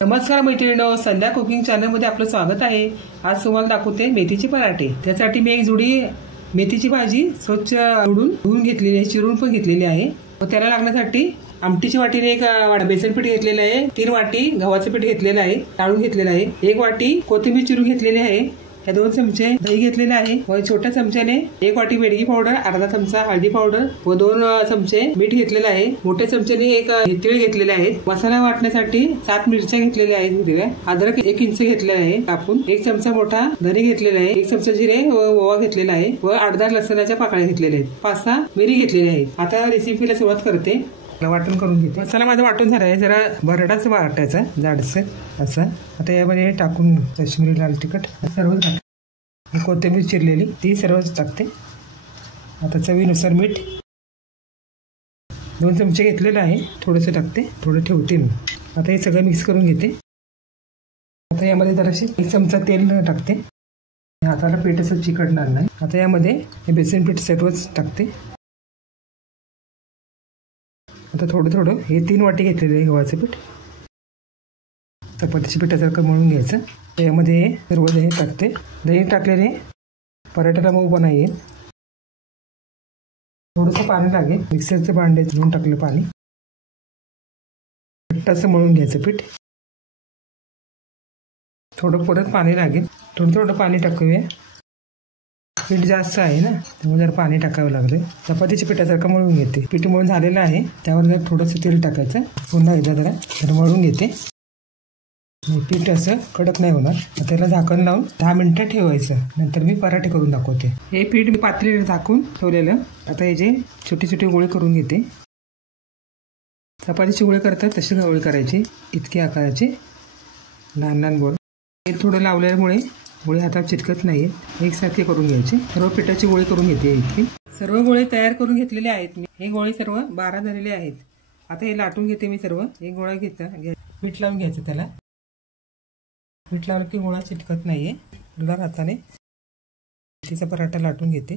नमस्कार मैत्रिणींनो, संध्या कुकिंग चॅनलमध्ये आपलं स्वागत आहे। आज तुम्हाला दाखवते मेथीचे पराठे। त्यासाठी मी एक जुडी मेथीची भाजी स्वच्छ धुवून घेतलेली आहे, चिरून पण घेतलेली आहे। त्याला लागण्यासाठी आमटीची वाटीने एक बेसन पीठ घेतलेलं आहे, 3 वाटी गव्हाचं पीठ घेतलेलं आहे, चाळून घेतलेलं आहे, 1 वाटी कोथिंबीर चिरून घेतलेली आहे, 2 चमचे दही घेतलेले आहे व छोट्या चमच्याने 1 वाटी बेडगी पावडर, अर्धा चमचा हळदी पावडर व 2 चमचे मीठ घेतलेले आहे। मोठ्या चमच्याने 1 तीळ घेतलेले आहेत। मसाला वाटण्यासाठी 7 मिरच्या घेतलेल्या आहेत हिरव्या, अद्रक 1 इंच घेतलेला आहे कापून, 1 चमचा मोठा धने घेतलेला आहे, 1 चमचा जिरे व ओवा घेतलेला आहे व 8-10 लसणाच्या पाकळ्या घेतलेल्या आहेत, 5-6 मिरी घेतलेल्या आहेत। आता रेसिपीला सुरुवात करते। वाटण करून घेते। मसाला माझा वाटून झाला आहे, जरा भरडाच वाटायचा जाडसर असं। आता यामध्ये टाकून काश्मीरी लाल तिखट सर्व कोथिंबीर चिरलेली ती सर्वच टाकते। आता चवीनुसार मीठ 2 चमचे घेतलेलं आहे, थोडंसं टाकते, थोडं ठेवते मी। आता हे सगळं मिक्स करून घेते। आता यामध्ये जराशी 1 चमचा तेल टाकते, हाताला पीठ असं चिकटणार नाही। आता यामध्ये हे बेसन पीठ सर्वच टाकते। आता थोडं हे 3 वाटी घेतलेलं आहे गव्हाचं पीठ, चपातीच्या पिठासारखं मळून घ्यायचं। यामध्ये सर्व दही टाकते। दही टाकल्याने पराठ्याला मऊपणा येईल। थोडंसं पाणी लागेल, मिक्सरचं भांडे धुवून टाकलं पाणी, घट्टसं मळून घ्यायचं पीठ। थोडं परत पाणी लागेल, थोडं पाणी टाकूया, पीठ जास्त आहे ना त्यामुळे जर पाणी टाकावं लागलं। चपातीच्या पिठासारखं मळून घेते। पीठ मळून झालेलं आहे, त्यावर जर थोडंसं तेल टाकायचं, पुन्हा एकदा जरा मळून घेते। पीठ असं कडक नाही होणार। त्याला झाकण लावून 10 मिनिटं ठेवायचं, नंतर मी पराठे करून दाखवते। हे पीठ मी पातळीवर झाकून ठेवलेलं। आता याचे छोटे छोटे गोळे करून घेते। चपातीचे गोळे करतात तसे गोळे करायचे, इतके आकाराचे लहान लहान गोळे। तेल थोडं लावल्यामुळे गोळे हातात चिटकत नाही, एकसारखे करून घ्यायचे। सर्व पिठाची गोळे करून घेते इतकी। सर्व गोळे तयार करून घेतलेले आहेत मी। हे गोळे सर्व 12 झालेले आहेत। आता हे लाटून घेते मी सर्व। एक गोळा पीठ लावून घ्यायचं, त्याला पीठ लावलं की गोळा चिटकत नाहीये। उलट हाताने मेथीचा पराठा लाटून घेते।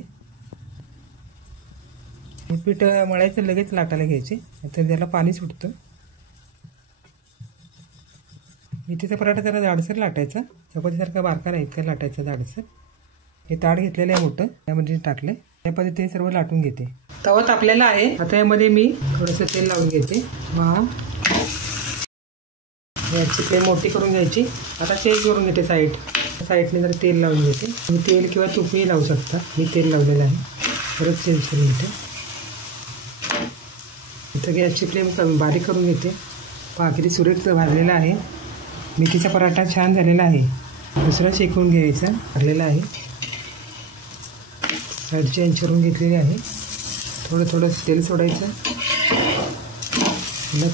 हे पीठ मळायचं, लगेच लाटायला घ्यायचे, तर त्याला पाणी सुटतं। मेथीचा पराठा जरा जाडसर लाटायचा, चपातीसारखा बारका नाही, इतका लाटायचा जाडसर। हे ताट घेतलेलं आहे मोठं, त्यामध्ये टाकले, त्या पद्धतीने सर्व लाटून घेते। तवा तापलेला आहे, आता यामध्ये मी थोडंसं तेल लावून घेते। याची फ्लेम मोठी करून घ्यायची। आता चेंज करून घेते साईडने जर तेल लावून घेते। तुम्ही तेल किंवा तूपही लावू शकता, मी तेल लावलेलं आहे। परत चेंज करून घेते। इथं गॅसची फ्लेम बारीक करून घेते। भाकरी सुरेख भाजलेला आहे, मेथीचा पराठा छान झालेला आहे। दुसरा शेकून घ्यायचा भरलेला आहे, साईड चेंज करून घेतलेली आहे। थोडं तेल सोडायचं,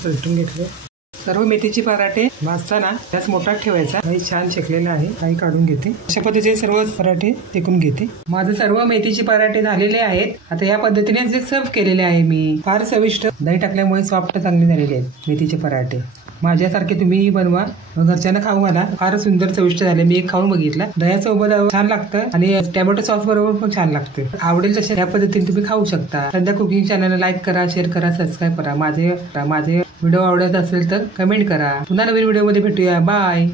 पलटून घेतलं। सर्व मेथीचे पराठे भाजताना गॅस मोठा ठेवायचा। काही छान शेकलेला आहे, काही काढून घेते। अशा पद्धतीने सर्व पराठे शेकून घेते। माझे सर्व मेथीचे पराठे झालेले आहेत। आता या पद्धतीने सर्व केलेले आहे मी। फार चविष्ट, दही टाकल्यामुळे सॉफ्ट चांगले झालेले आहेत मेथीचे पराठे। माझ्यासारखे तुम्हीही बनवा, घरच्यांना खाऊ घाला। फार सुंदर चविष्ट झाले, मी एक खाऊन बघितला। दह्यासोबत छान लागतं आणि टोमॅटो सॉस बरोबर पण छान लागतं। आवडेल तसे या पद्धतीने तुम्ही खाऊ शकता। संध्या कुकिंग चॅनलला लाईक करा, शेअर करा, सबस्क्राईब करा। माझे व्हिडिओ आवडत असेल तर कमेंट करा। पुन्हा नवीन व्हिडिओमध्ये भेटूया, बाय।